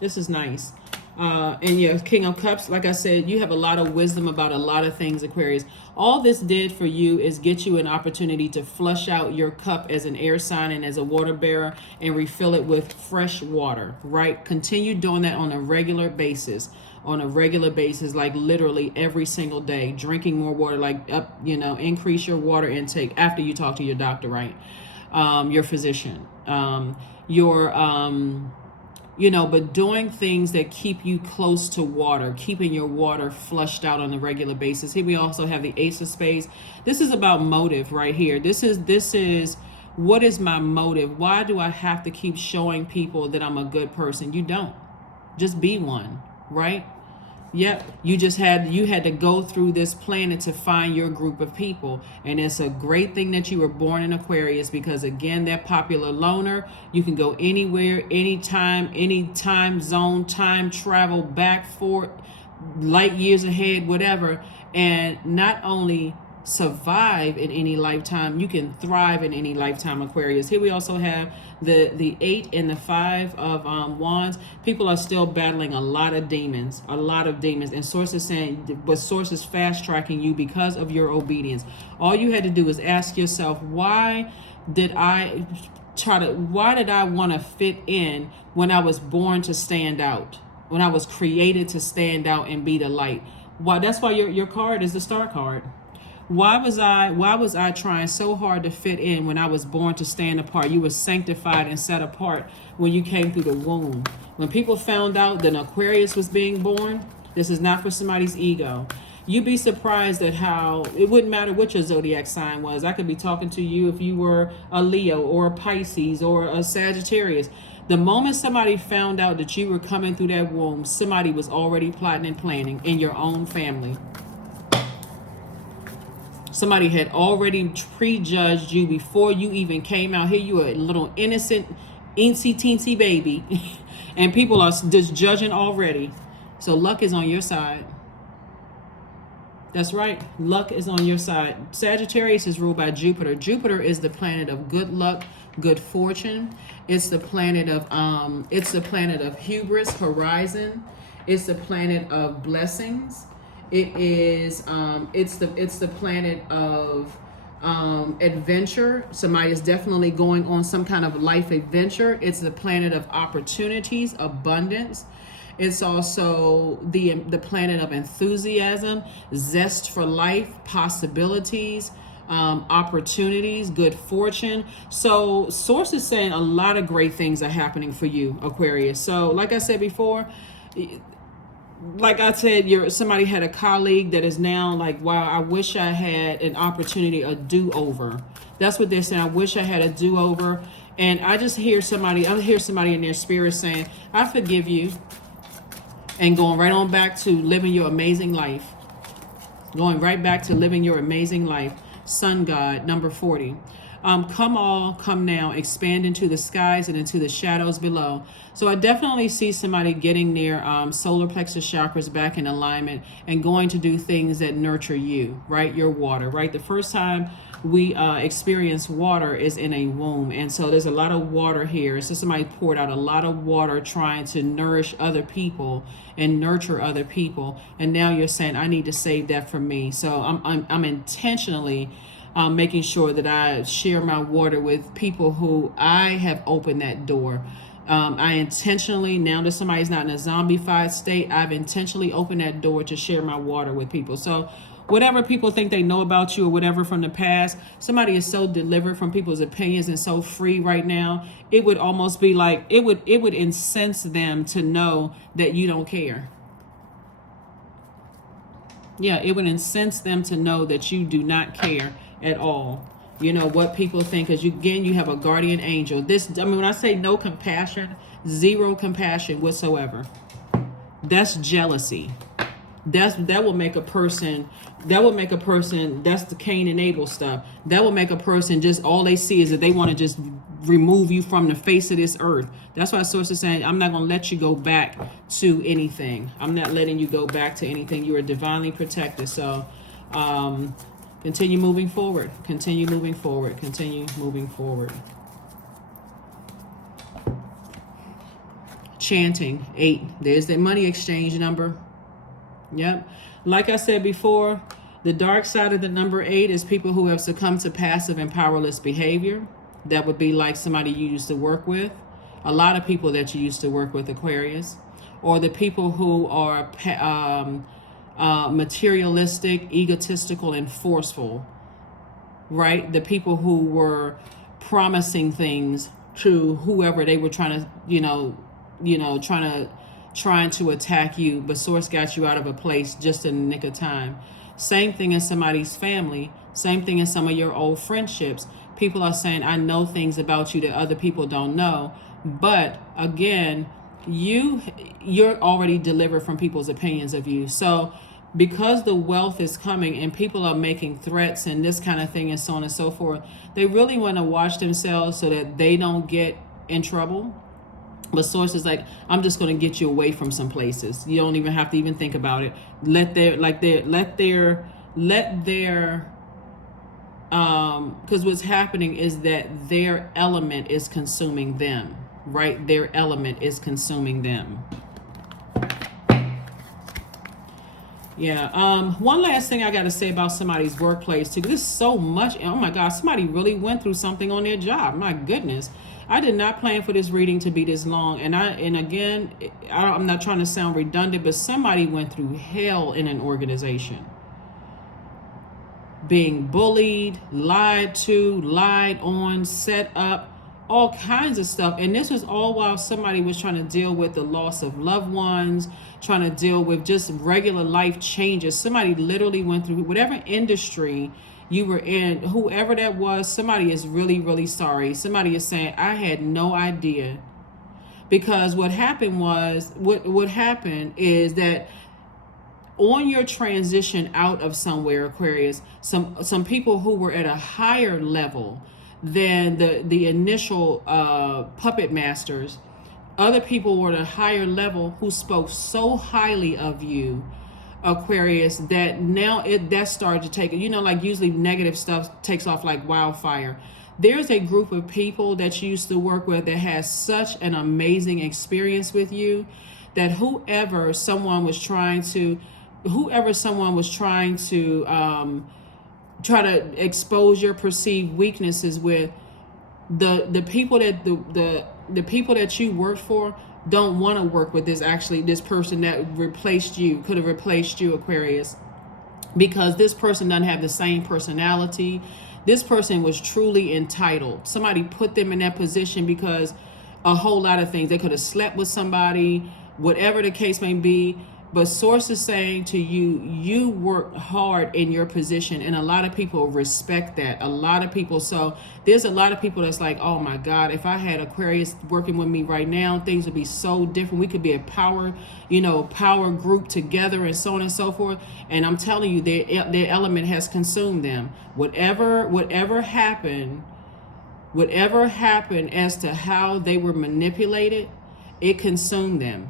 This is nice. And yeah, King of Cups, like I said, you have a lot of wisdom about a lot of things, Aquarius. All this did for you is get you an opportunity to flush out your cup as an air sign and as a water bearer and refill it with fresh water, right? Continue doing that on a regular basis, like literally every single day, drinking more water, like increase your water intake after you talk to your doctor, right? Your physician, but doing things that keep you close to water, keeping your water flushed out on a regular basis. Here we also have the Ace of Spades. This is about motive right here. This is what is my motive? Why do I have to keep showing people that I'm a good person? You don't. Just be one, right? Yep, you had to go through this planet to find your group of people. And it's a great thing that you were born in Aquarius, because again, that popular loner, you can go anywhere, anytime, any time zone, time travel, back, forth, light years ahead, whatever. And not only survive in any lifetime, you can thrive in any lifetime, Aquarius. Here we also have the 8 and the 5 of wands. People are still battling a lot of demons, and Source is saying, but Source is fast tracking you because of your obedience. All you had to do is ask yourself, why did I want to fit in when I was born to stand out, when I was created to stand out and be the light? That's why your card is the Star card. Why was I trying so hard to fit in when I was born to stand apart? You were sanctified and set apart when you came through the womb. When people found out that an Aquarius was being born, this is not for somebody's ego. You'd be surprised at how it wouldn't matter what your zodiac sign was. I could be talking to you if you were a Leo or a Pisces or a Sagittarius. The moment somebody found out that you were coming through that womb, somebody was already plotting and planning in your own family. Somebody had already prejudged you before you even came out. Here you were a little innocent, teensy baby, and people are just judging already. So luck is on your side. That's right. Luck is on your side. Sagittarius is ruled by Jupiter. Jupiter is the planet of good luck, good fortune. It's the planet of hubris, horizon. It's the planet of blessings. It is it's the planet of adventure. Somebody is definitely going on some kind of life adventure. It's the planet of opportunities, abundance. It's also the planet of enthusiasm, zest for life, possibilities, opportunities, good fortune. So Source is saying a lot of great things are happening for you, Aquarius. So like I said before, somebody had a colleague that is now like, wow, I wish I had an opportunity, a do-over. That's what they're saying. I wish I had a do-over. And I hear somebody in their spirit saying, I forgive you. And going right on back to living your amazing life. Going right back to living your amazing life. Sun God, number 40. Come all, come now, expand into the skies and into the shadows below. So I definitely see somebody getting their solar plexus chakras back in alignment and going to do things that nurture you, right? Your water, right? The first time we experience water is in a womb. And so there's a lot of water here. So somebody poured out a lot of water trying to nourish other people and nurture other people. And now you're saying, I need to save that for me. So I'm intentionally making sure that I share my water with people who I have opened that door. I intentionally, now that somebody's not in a zombified state, I've intentionally opened that door to share my water with people. So whatever people think they know about you or whatever from the past, somebody is so delivered from people's opinions and so free right now, it would almost be like, it would incense them to know that you don't care. Yeah, it would incense them to know that you do not care at all. You know, what people think, because you have a guardian angel. When I say no compassion, zero compassion whatsoever. That's jealousy. That will make a person, that's the Cain and Abel stuff. That will make a person just, all they see is that they want to just remove you from the face of this earth. That's why Source is saying, I'm not going to let you go back to anything. I'm not letting you go back to anything. You are divinely protected. So, continue moving forward. Continue moving forward. Continue moving forward. Chanting, 8. There's that money exchange number. Yep. Like I said before, the dark side of the number 8 is people who have succumbed to passive and powerless behavior. That would be like somebody you used to work with. A lot of people that you used to work with, Aquarius. Or the people who are materialistic, egotistical, and forceful, right? The people who were promising things to whoever they were trying to attack you, but Source got you out of a place just in the nick of time. Same thing in somebody's family. Same thing in some of your old friendships. People are saying, I know things about you that other people don't know. But again, you're already delivered from people's opinions of you. So because the wealth is coming and people are making threats and this kind of thing and so on and so forth, they really want to watch themselves so that they don't get in trouble. But Source is like, I'm just going to get you away from some places. You don't even have to even think about it. Because what's happening is that their element is consuming them, right? Their element is consuming them. Yeah. One last thing I got to say about somebody's workplace too. This is so much. Oh my God, somebody really went through something on their job. My goodness. I did not plan for this reading to be this long. And again, I'm not trying to sound redundant, but somebody went through hell in an organization. Being bullied, lied to, lied on, set up, all kinds of stuff. And this was all while somebody was trying to deal with the loss of loved ones, trying to deal with just regular life changes. Somebody literally went through whatever industry you were in, whoever that was. Somebody is really, really sorry. Somebody is saying, I had no idea. Because what happened is that on your transition out of somewhere, Aquarius, some people who were at a higher level than the initial puppet masters, other people were at a higher level who spoke so highly of you, Aquarius, that now that started to take, like usually negative stuff takes off like wildfire. There's a group of people that you used to work with that has such an amazing experience with you that whoever someone was trying to try to expose your perceived weaknesses with, the people that the people that you work for don't want to work with this person that could have replaced you, Aquarius, because this person doesn't have the same personality. This person was truly entitled. Somebody put them in that position because a whole lot of things. They could have slept with somebody, whatever the case may be. But Source is saying to you, you work hard in your position, and a lot of people respect that. A lot of people. So there's a lot of people that's like, oh my God, if I had Aquarius working with me right now, things would be so different. We could be a power group together and so on and so forth. And I'm telling you, their element has consumed them. Whatever happened as to how they were manipulated, it consumed them.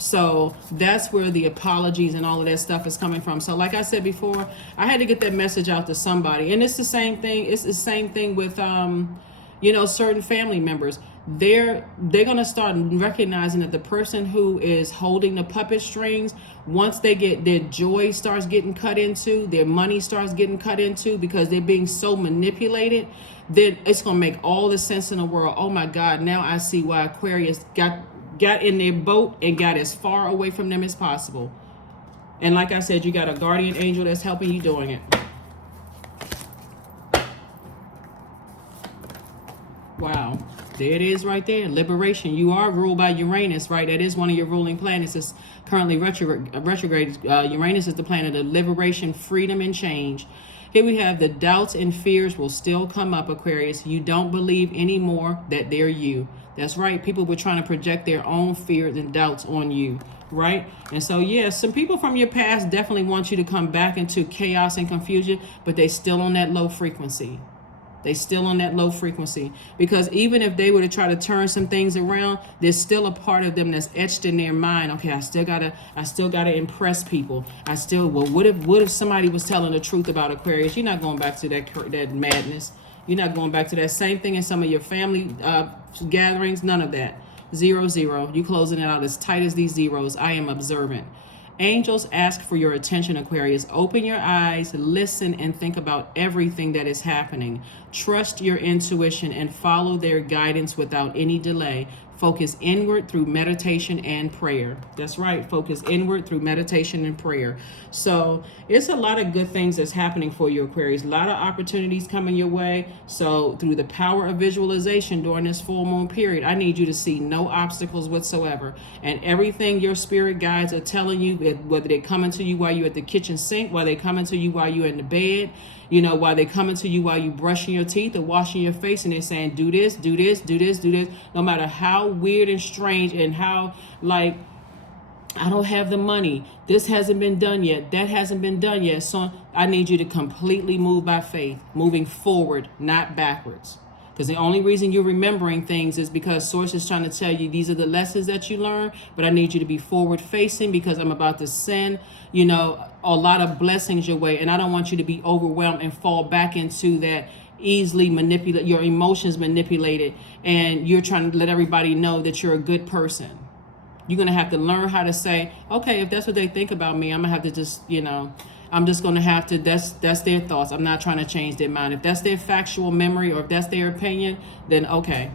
So that's where the apologies and all of that stuff is coming from. So like I said before, I had to get that message out to somebody. And it's the same thing. It's the same thing with, certain family members. they're going to start recognizing that the person who is holding the puppet strings, once they get their joy starts getting cut into, their money starts getting cut into, because they're being so manipulated, then it's going to make all the sense in the world. Oh my God, now I see why Aquarius got in their boat and got as far away from them as possible. And like I said, you got a guardian angel that's helping you doing it. Wow. There it is right there. Liberation. You are ruled by Uranus, right? That is one of your ruling planets. It's currently retrograde. Uranus is the planet of liberation, freedom, and change. Here we have the doubts and fears will still come up, Aquarius. You don't believe anymore that they're you. That's right. People were trying to project their own fears and doubts on you, right? And so, yeah, some people from your past definitely want you to come back into chaos and confusion, but they still on that low frequency. They still on that low frequency, because even if they were to try to turn some things around, there's still a part of them that's etched in their mind. Okay, I still gotta impress people. What if somebody was telling the truth about Aquarius? You're not going back to that madness. You're not going back to that same thing in some of your family gatherings. None of that. 0, 0. You closing it out as tight as these zeros. I am observant. Angels ask for your attention, Aquarius. Open your eyes, listen, and think about everything that is happening. Trust your intuition and follow their guidance without any delay. Focus inward through meditation and prayer. That's right. Focus inward through meditation and prayer. So it's a lot of good things that's happening for you, Aquarius. A lot of opportunities coming your way. So through the power of visualization during this full moon period, I need you to see no obstacles whatsoever. And everything your spirit guides are telling you, whether they're coming to you while you're at the kitchen sink, while they're coming to you while you're in the bed, while they're coming to you while you're brushing your teeth or washing your face, and they're saying, do this, do this, do this, do this. No matter how weird and strange and how, like, I don't have the money. This hasn't been done yet. That hasn't been done yet. So I need you to completely move by faith, moving forward, not backwards. Because the only reason you're remembering things is because Source is trying to tell you these are the lessons that you learn, but I need you to be forward facing, because I'm about to send, a lot of blessings your way. And I don't want you to be overwhelmed and fall back into that easily manipulate, your emotions manipulated, and you're trying to let everybody know that you're a good person. You're going to have to learn how to say, okay, if that's what they think about me, I'm going to have to just, I'm just going to have to, that's their thoughts. I'm not trying to change their mind. If that's their factual memory or if that's their opinion, then okay.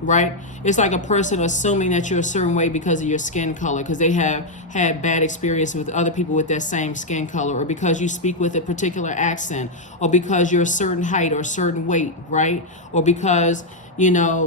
Right? It's like a person assuming that you're a certain way because of your skin color, because they have had bad experience with other people with that same skin color, or because you speak with a particular accent, or because you're a certain height or a certain weight, right? Or because,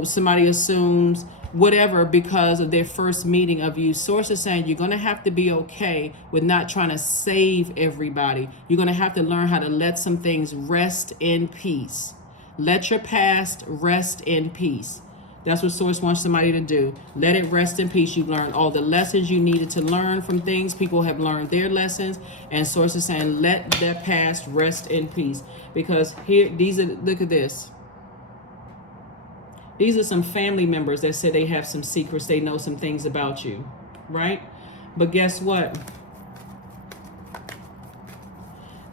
somebody assumes whatever because of their first meeting of you. Source is saying you're going to have to be okay with not trying to save everybody. You're going to have to learn how to let some things rest in peace. Let your past rest in peace. That's what Source wants somebody to do. Let it rest in peace. You've learned all the lessons you needed to learn from things. People have learned their lessons. And Source is saying, let that past rest in peace. Because look at this. These are some family members that say they have some secrets. They know some things about you, right? But guess what?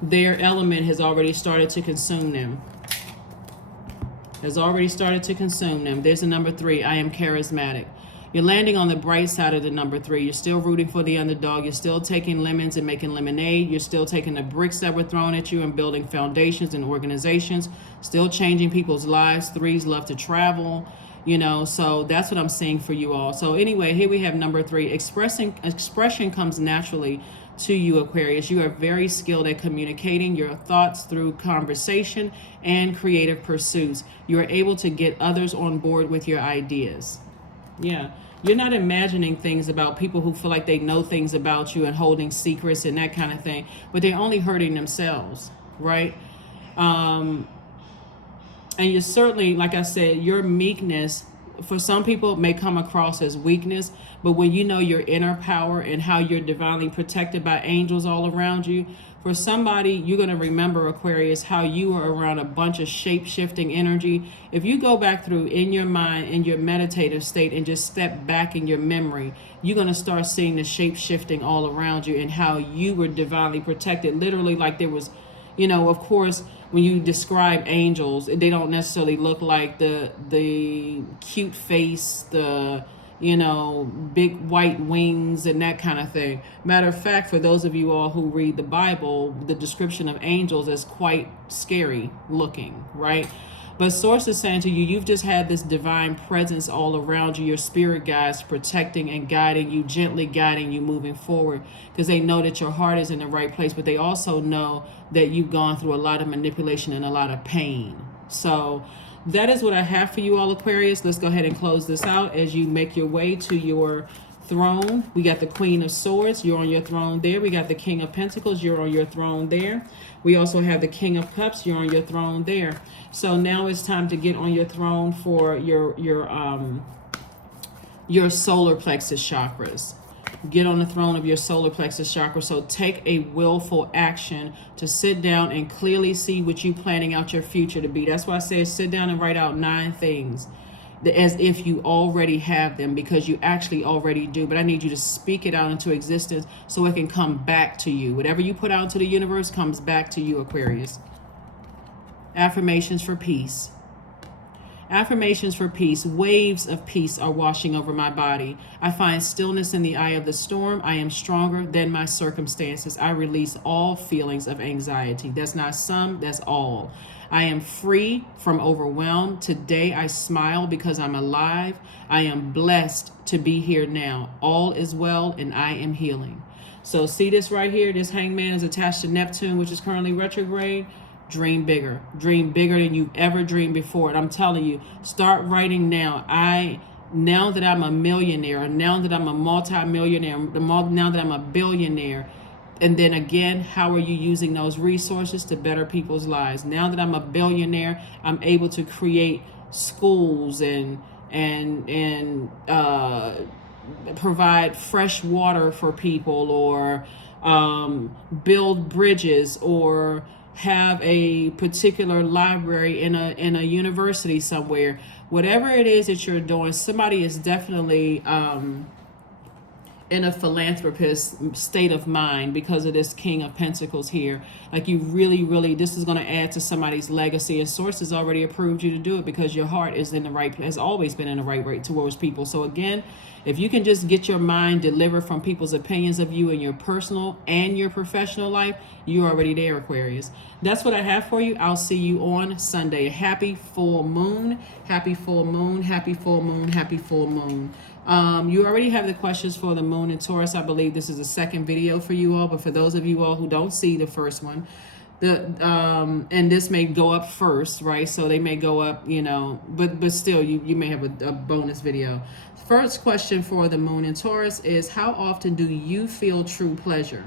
Their element has already started to consume them. There's a number 3. I am charismatic. You're landing on the bright side of the number 3. You're still rooting for the underdog. You're still taking lemons and making lemonade. You're still taking the bricks that were thrown at you and building foundations and organizations. Still changing people's lives. 3s love to travel. So that's what I'm seeing for you all. So anyway, here we have number 3. Expression comes naturally to you, Aquarius. You are very skilled at communicating your thoughts through conversation and creative pursuits. You are able to get others on board with your ideas. Yeah. You're not imagining things about people who feel like they know things about you and holding secrets and that kind of thing, but they're only hurting themselves, right? And you're certainly, like I said, your meekness for some people may come across as weakness, but when you know your inner power and how you're divinely protected by angels all around you, for somebody, you're going to remember, Aquarius, how you were around a bunch of shape-shifting energy. If you go back through in your mind, in your meditative state, and just step back in your memory, you're going to start seeing the shape-shifting all around you and how you were divinely protected. Literally, like there was, of course, when you describe angels, they don't necessarily look like the cute face, the big white wings and that kind of thing. Matter of fact, for those of you all who read the Bible, the description of angels is quite scary looking, right? But Source is saying to you, you've just had this divine presence all around you, your spirit guides protecting and guiding you, gently guiding you moving forward, because they know that your heart is in the right place, but they also know that you've gone through a lot of manipulation and a lot of pain. So that is what I have for you all, Aquarius. Let's go ahead and close this out as you make your way to your throne. We got the Queen of Swords, you're on your throne there. We got the King of Pentacles, you're on your throne there. We also have the King of Cups, you're on your throne there. So now it's time to get on your throne for your solar plexus chakras. Get on the throne of your solar plexus chakra. So take a willful action to sit down and clearly see what you planning out your future to be. That's why I say sit down and write out 9 things as if you already have them, because you actually already do. But I need you to speak it out into existence so it can come back to you. Whatever you put out into the universe comes back to you, Aquarius. Affirmations for peace. Affirmations for peace. Waves of peace are washing over my body. I find stillness in the eye of the storm. I am stronger than my circumstances. I release all feelings of anxiety. That's not some, that's all. I am free from overwhelm. Today I smile because I'm alive. I am blessed to be here now. All is well and I am healing. So see this right here? This hangman is attached to Neptune, which is currently retrograde. Dream bigger. Dream bigger than you've ever dreamed before. And I'm telling you, start writing now. Now that I'm a millionaire, now that I'm a multi-millionaire, now that I'm a billionaire, and then again, how are you using those resources to better people's lives? Now that I'm a billionaire, I'm able to create schools and provide fresh water for people, or build bridges, or have a particular library in a university somewhere. Whatever it is that you're doing, somebody is definitely in a philanthropist state of mind because of this King of Pentacles here. Like you really, this is going to add to somebody's legacy, and Source has already approved you to do it because your heart is in the right, has always been in the right way towards people. So again, if you can just get your mind delivered from people's opinions of you in your personal and your professional life, you're already there, Aquarius. That's what I have for you. I'll see you on Sunday. Happy full moon. Happy full moon. Happy full moon. Happy full moon. You already have the questions for the moon and Taurus. I believe this is the second video for you all, but for those of you all who don't see the first one, and this may go up first, right? So they may go up, but still you may have a bonus video. First question for the moon and Taurus is, how often do you feel true pleasure?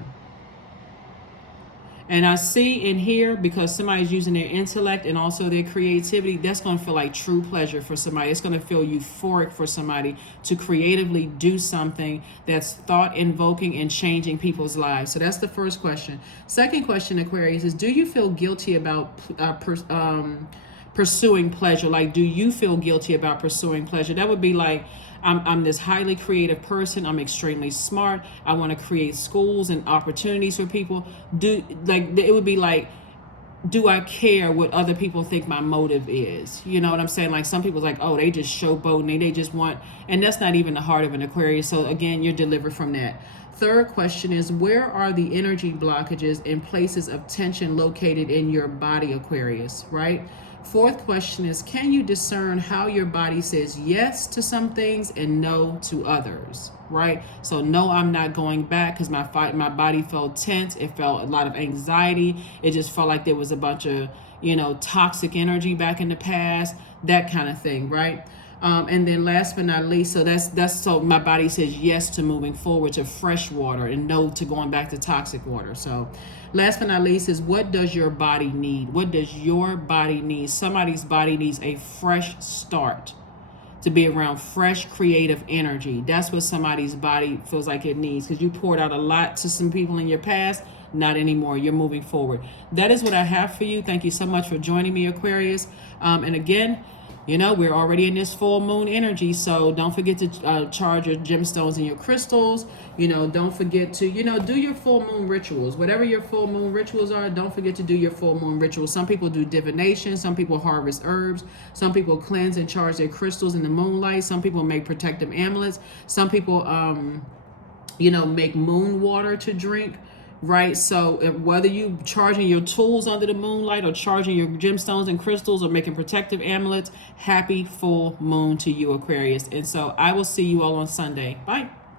And I see in here, because somebody's using their intellect and also their creativity, that's going to feel like true pleasure for somebody. It's going to feel euphoric for somebody to creatively do something that's thought-invoking and changing people's lives. So that's the first question. Second question, Aquarius, is do you feel guilty about pursuing pleasure? Like, do you feel guilty about pursuing pleasure? That would be like, I'm this highly creative person. I'm extremely smart. I want to create schools and opportunities for people. It would be like, do I care what other people think my motive is? You know what I'm saying? Like some people's like, oh, they just showboating. They just want, and that's not even the heart of an Aquarius. So again, you're delivered from that. Third question is, where are the energy blockages and places of tension located in your body, Aquarius, right? Fourth question is, can you discern how your body says yes to some things and no to others, right? So no, I'm not going back because my body felt tense. It felt a lot of anxiety. It just felt like there was a bunch of, toxic energy back in the past, that kind of thing, right? And then last but not least, so that's so my body says yes to moving forward to fresh water and no to going back to toxic water. So last but not least is, what does your body need? What does your body need? Somebody's body needs a fresh start, to be around fresh creative energy. That's what somebody's body feels like it needs, because you poured out a lot to some people in your past. Not anymore. You're moving forward. That is what I have for you. Thank you so much for joining me, Aquarius. And again, You know, we're already in this full moon energy, so don't forget to charge your gemstones and your crystals. You know, don't forget to, you know, do your full moon rituals. Whatever your full moon rituals are, don't forget to do your full moon rituals. Some people do divination, some people harvest herbs, some people cleanse and charge their crystals in the moonlight, some people make protective amulets, some people, you know, make moon water to drink. Right, so whether you charging your tools under the moonlight or charging your gemstones and crystals or making protective amulets, happy full moon to you, Aquarius. And so I will see you all on Sunday. Bye.